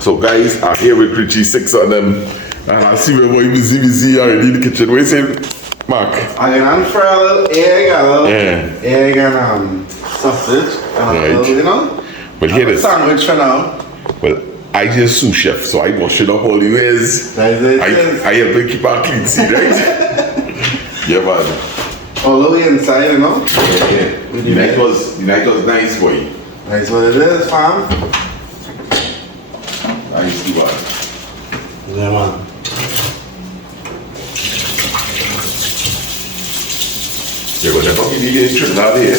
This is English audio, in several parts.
So guys, I'm here with Richie Six on them. And I see my boy busy already in the kitchen. What you saying, Mark? I'm gonna fry a little egg and sausage. Right. You know? But here it is. Sandwich for now. Well, I just sous chef, so I wash it up all the ways. That is I help to keep our clean, see, right? Yeah, man. All the way inside, you know? Yeah. The night was nice, boy. That's what it is, fam. Nice, too bad. Yeah, man. Yeah, but never give me the Trinidad here.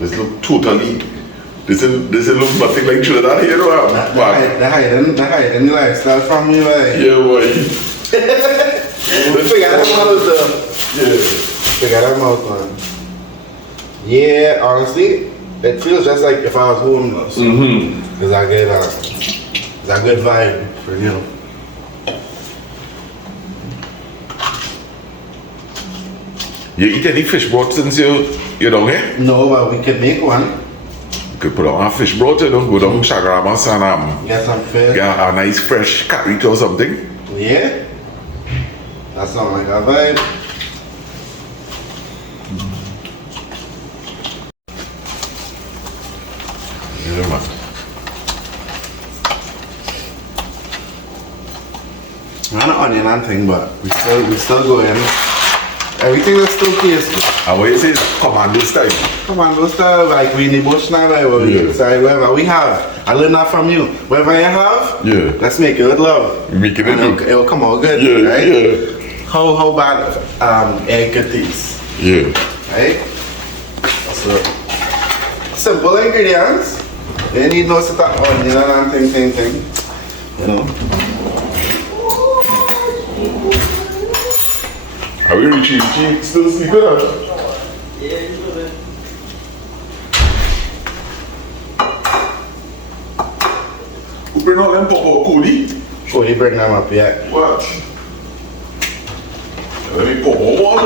This look totally. This look nothing like Trinidad here, no? The hiding lifestyle from me, like. Yeah, boy. Figure that out, though. Yeah. Figure that out, man. Yeah, honestly, it feels just like if I was homeless. Mm-hmm. Cause I get it's a good vibe for you. You eat any fish broth since you down here? No, but we could make one. You could put on a fish broth, you know, go down Chagramas and Get some fish. get a nice fresh carrot or something. Yeah. That sounds like a vibe. Yeah, man. Not an onion and thing, but we still go in. Everything is still tasty. And what you say is commando style. Commando style, like we in the bush now, like we Yeah. inside, wherever we have. I learned that from you. Whatever you have, Yeah. let's make it with love. Make it and with love. it'll come out good, Yeah, right? yeah. How bad egg could taste, Yeah. right? So simple ingredients. You need no set of onion and thing. You know. Are we Richie still sleeping or? Yeah, you know that. Who bring all them pop Cody? Oh, you bring them up, yeah. What? Let me pop on one.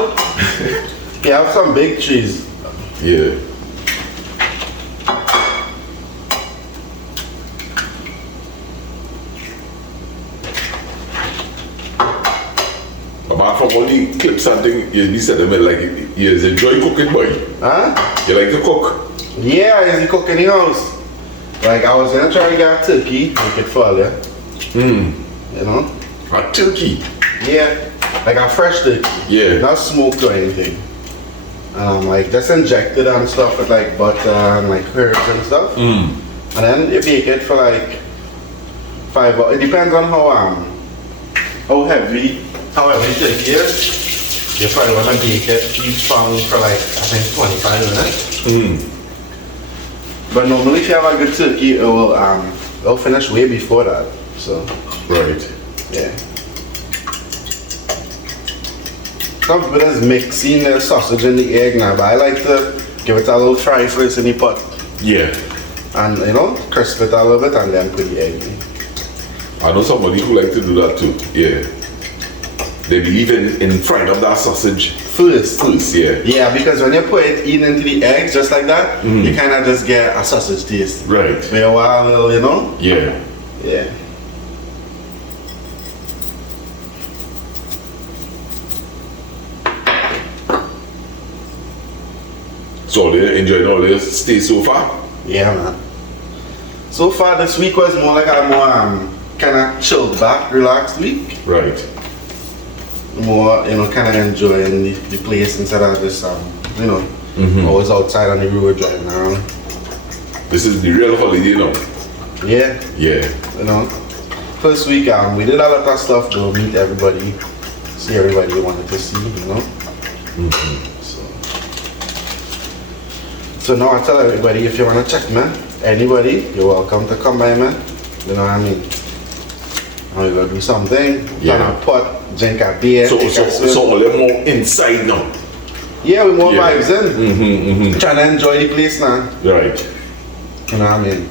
You have some big trees. Yeah. Apart from all the clips and things, you said them like you enjoy cooking, boy. Huh? You like to cook? Yeah, I used to cook in the house. Like I was gonna try to get a turkey, make it fall, yeah. You know? A turkey. Yeah. Like a fresh turkey. Yeah. Not smoked or anything. Like just injected and stuff with like butter and like herbs and stuff. And then you bake it for like 5 hours. It depends on how heavy turkey is. You probably wanna bake it each pound for like I think 25 minutes. But normally if you have a good turkey, it'll finish way before that. So Right. yeah. Some people just mixing the sausage and the egg now, but I like to give it a little fry first in the pot. Yeah. And you know, crisp it a little bit and then put the egg in. I know somebody who like to do that too. Yeah. They believe in frying up that sausage First. yeah. Yeah, because when you put it in into the eggs just like that, you kind of just get a sausage taste. Right. For a while, you know? Yeah. Yeah. So they enjoyed all this stay so far? Yeah, man. So far this week was more like a more kind of chilled back, relaxed week. Right. More, you know, kind of enjoying the place instead of just, you know, always outside on the road driving around. This is the real holiday now. Yeah, Yeah. you know. First week, we did a lot of stuff to meet everybody, see everybody we wanted to see, you know. So now I tell everybody, if you want to check me, anybody, you're welcome to come by, man. You know what I mean? And we're gonna do something, turn a pot, drink a beer. So take a swim. all them more inside now. Yeah, we more Yeah. vibes in. Trying to enjoy the place now. Right. You know what I mean?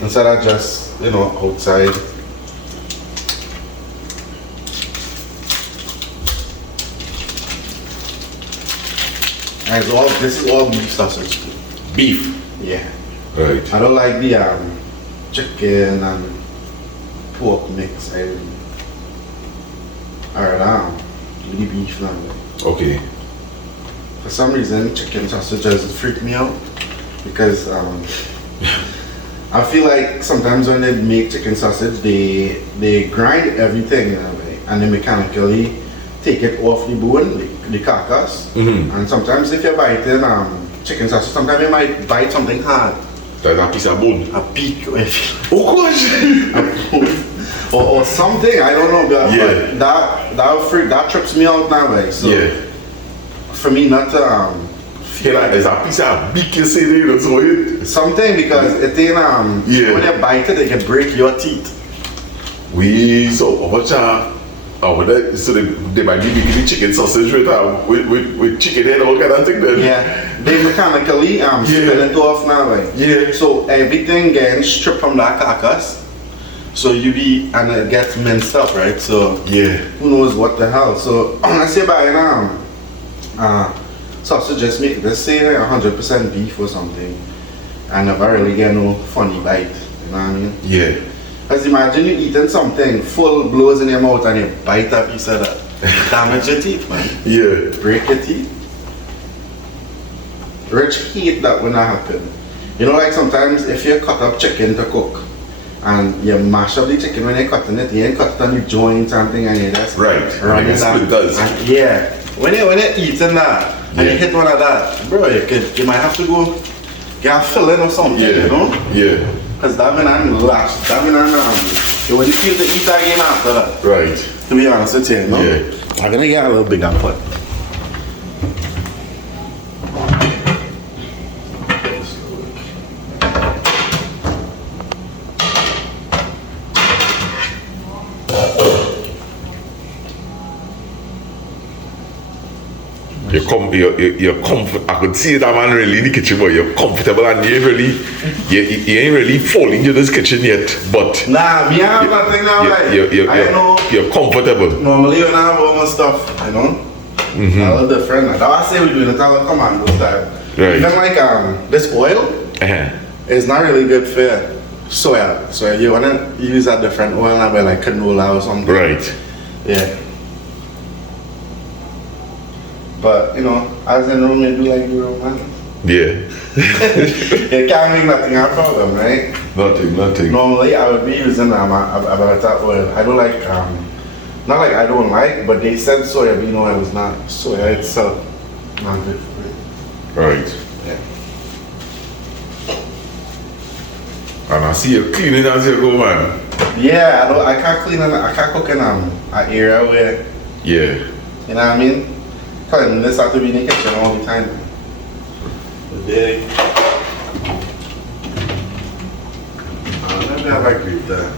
Instead of just, you know, outside. And this is all beef sausage. Beef. Yeah. Right. I don't like the chicken and pork mix. The beef now. Okay. For some reason, chicken sausages freak me out because I feel like sometimes when they make chicken sausage, they grind everything in a way and they mechanically take it off the bone, the carcass. And sometimes if you're biting chicken sausage, sometimes you might bite something hard. That's a piece of bone. A beak Oh gosh! or something, I don't know. But Yeah. that trips me out that way. So Yeah. for me not to feel like There's a piece of beak you say there, that's what it. something because it ain't Yeah. when you bite it, it can break your teeth. So they might be making the chicken sausage with chicken head, all kind of thing then. Yeah, they mechanically spin it off now, right? Yeah. So everything gets stripped from that carcass. So and it gets minced up, right? So Yeah. who knows what the hell? So let's say by sausage just make this say 100% beef or something, and never really get no funny bite. You know what I mean? Yeah. Because imagine you eating something full blows in your mouth and you bite a piece of that. Damage your teeth, man. Yeah. Break your teeth. Rich hate that when that happen. You know, like sometimes if you cut up chicken to cook and you mash up the chicken when you're cutting it, you ain't cut it on the joints and thing and you just Right. run And it it down. does. And yeah. When you're eating that and Yeah. you hit one of that, bro, you might have to go get a filling or something, Yeah. you know? Yeah. Because that mean I'm last. That mean you wouldn't feel to eat again after that. Right. To be honest with you, no? Yeah. I'm gonna get a little bigger pot. You're comfort. I could see that man really in the kitchen, but you're comfortable and you ain't really falling into this kitchen yet. But Nah, me I have nothing now. Like, I know. you're comfortable. Normally when I have all my stuff, you know, a little different. Like, I say we do it all commando style. Right. Even like this oil Uh-huh. is not really good for soya. So you wanna use a different oil now, by like canola or something. Right. Yeah. But you know, as in Rome, you do like you man. Yeah. You can't make nothing a problem, right? Nothing. Normally, I would be using a better oil. I don't like, not like I don't like, but they said soybean oil is not soya itself. Not good for it. Right. Yeah. And I see you cleaning as you go, man. Yeah, I can't clean. I can't cook in an area where, Yeah. you know what I mean. Cleanliness have to be in the kitchen all the time. Big. Let me have a grip there.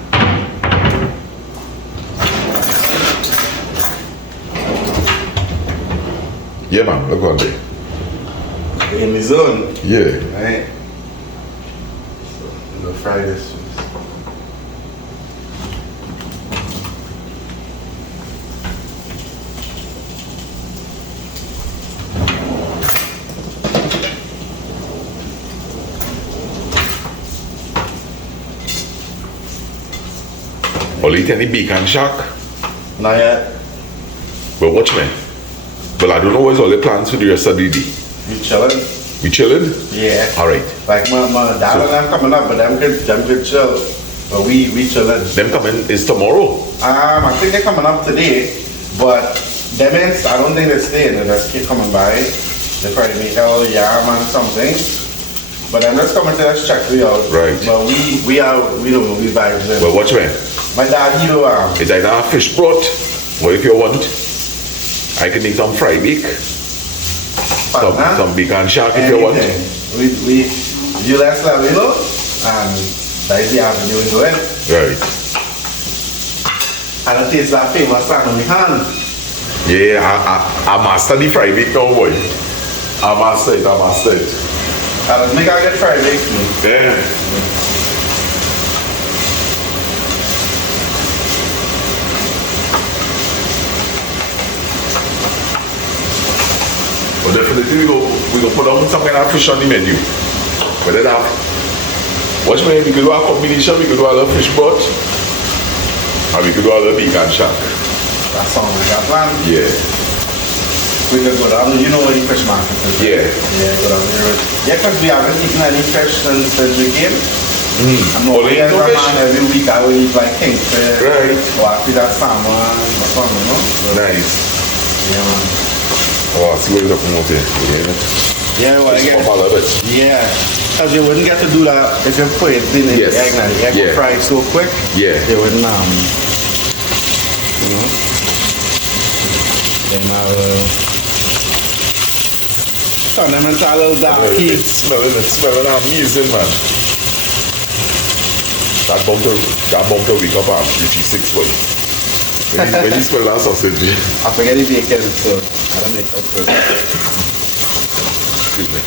Yeah, man. Look on there. In the zone, Yeah. right? So, I'm gonna fry this. I'll eat any bacon shack. Not yet. But watch me. Well, I don't know what's all the plans for the rest of the day. We chilling? We chilling? Yeah. Alright. Like my dad and them coming up, but them good chill. But we chilling. Them coming is tomorrow. I think they're coming up today, but them ends, I don't think they're staying. They just keep coming by. They probably make a little yam and something. But I'm just coming to just check we out. Right. But we don't we vibes in. Well, watch me. My dad, It's either a fish broth, or if you want, I can make some fry bake. Some bacon shack if you want. We you less love, you know, and that is the avenue we go in. Right. And it tastes that famous stand on the hand. Yeah, I master the fry bake now, boy. I master it. And let's make a good fried bake. Yeah. But definitely we go put on some kind of fish on the menu. Whether that Watch me, we could do a combination, we could do a little fish broth, and we could do a little bacon shack. That sounds like a plan. Yeah. We could go down, you know where the fish market is. Yeah. Yeah, go down there. Yeah, because we haven't eaten any fish since we came. I'm not Only going no fish? every week I will eat like kingfish. Right. Or I feed that salmon or something, you know? So, Nice. yeah, man. Oh, I see what you're talking about here. Yeah, well, Just again. pop a little bit. Yeah. Because you wouldn't get to do that if you put it in the Yes. egg now. The egg Yeah. will fry so quick. Yeah. They wouldn't, you know. Then I'll turn them into a little dark heat. It's smelling amazing, man. That bound to wake up at 56 for you. When you smell that sausage, I forget the bacon, so I don't make up for it. excuse me.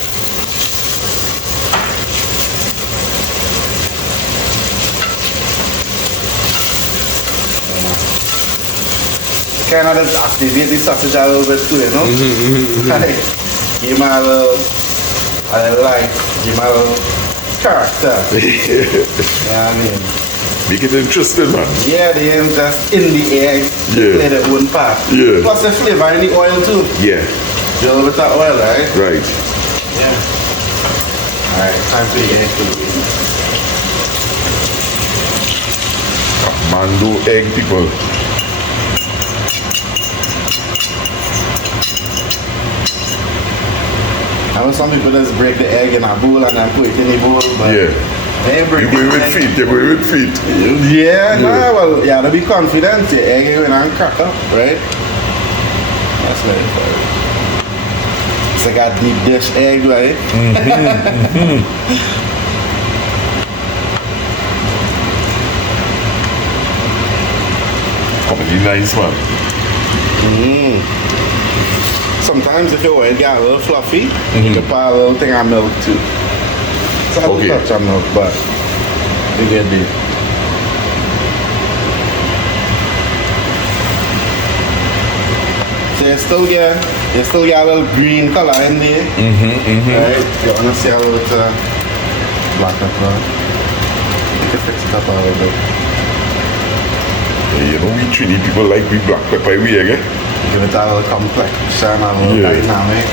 Kind of just activate the sausage a little bit too, you know? Like, give me a little life, give me a little character. You know what I mean? Make it interesting, man. Yeah, they ain't just in the egg, Yeah. play their own part. Yeah. Plus the flavor in the oil too. Yeah, A little bit of oil, right? right. Yeah. Alright, time for the egg to be. Mando egg, people. I know some people just break the egg in a bowl and then put it in the bowl, but Yeah. they ain't break You going the with egg. feet, you're going with feet. Yeah, Yeah. nah, well, you gotta be confident. The egg is gonna crack up, right? That's what it is. It's like a deep dish egg, right? Comedy nice, man. Sometimes if your oil get a little fluffy, you can put a little thing of milk too. It's a little Okay. touch of milk, but you get it. So you still get a little green color in there. Right? You wanna see a little bit black pepper. You can fix it up a little bit. Yeah, you know, we Trini people like we black pepper every egg, eh? Give it a little complexion, a little Yeah. dynamics.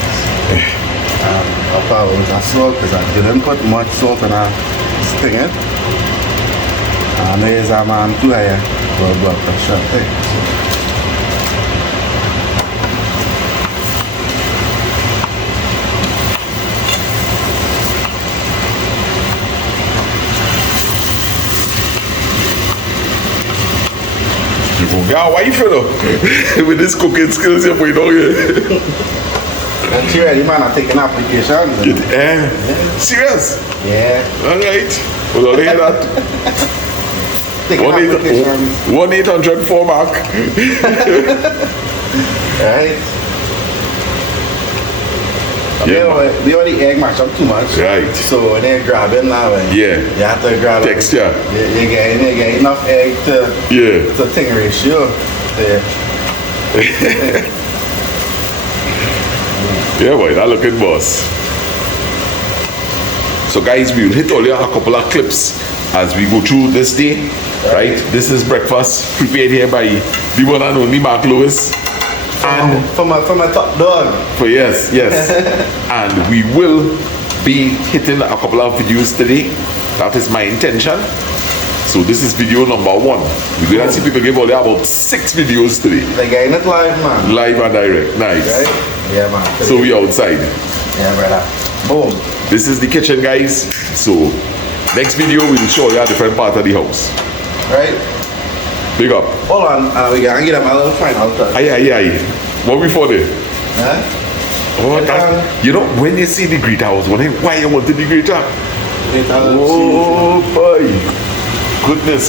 I'll put a little bit of salt because I didn't put much salt in a thing. And there's a man too high for blood pressure thing. You go get a wife, you know, with this cooking skills you're putting on here. And she ready, man, I'm taking applications. You know? Serious? Yeah, All right. Well, I'll hear that. taking applications. 1-800-4 mark. Right? Yeah, man. They already egg mash up too much. Right. So when they're grabbing now, Yeah. you have to grab Texture. You get enough egg to Yeah. thing ratio. Yeah. Yeah, boy, that looking boss. So, guys, we'll hit only a couple of clips as we go through this day, right? This is breakfast prepared here by the one and only Mark Lewis. And From a top dog. for yes, and we will be hitting a couple of videos today. That is my intention. So this is video number 1. We're gonna see people give only about 6 videos today, Like getting it live, man. live and direct. Nice. Right? Yeah, man. So we outside. Yeah, brother. Boom. This is the kitchen, guys. So next video we'll show you a different part of the house. Right? Big up. Hold on. We gotta get him a little final touch. Aye. What before there? Huh? Oh, that, you know, when you see the greeter, I was wondering why you wanted the greeter. Get a little Oh boy. Goodness.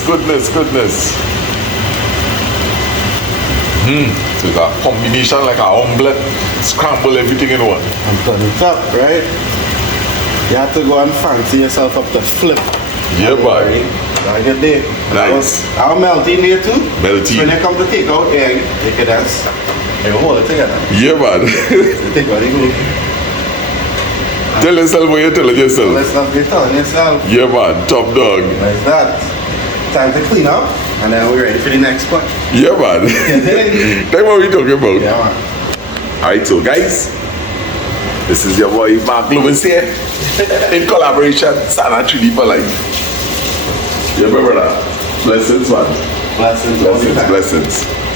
So it's a combination like a omelette, scramble everything in one. and turn it up, right? You have to go and fancy yourself up to flip. Yeah, boy. Like a day. Nice. I'll melt in there too. Melt So in. when you come to take out egg, you can just you hold it together. Yeah, man. You take out the glue. Tell yourself what you're telling yourself. Let's not be telling yourself. Yeah, man. Top dog. Like that. Time to clean up, and then we're ready for the next part. Yeah, man. That's what we're talking about. Yeah, man. Alright, so guys, this is your boy Mark Lewis here in collaboration, Sana 3D for Life. Yeah, my brother. Blessings, man. Blessings. Blessings, blessings.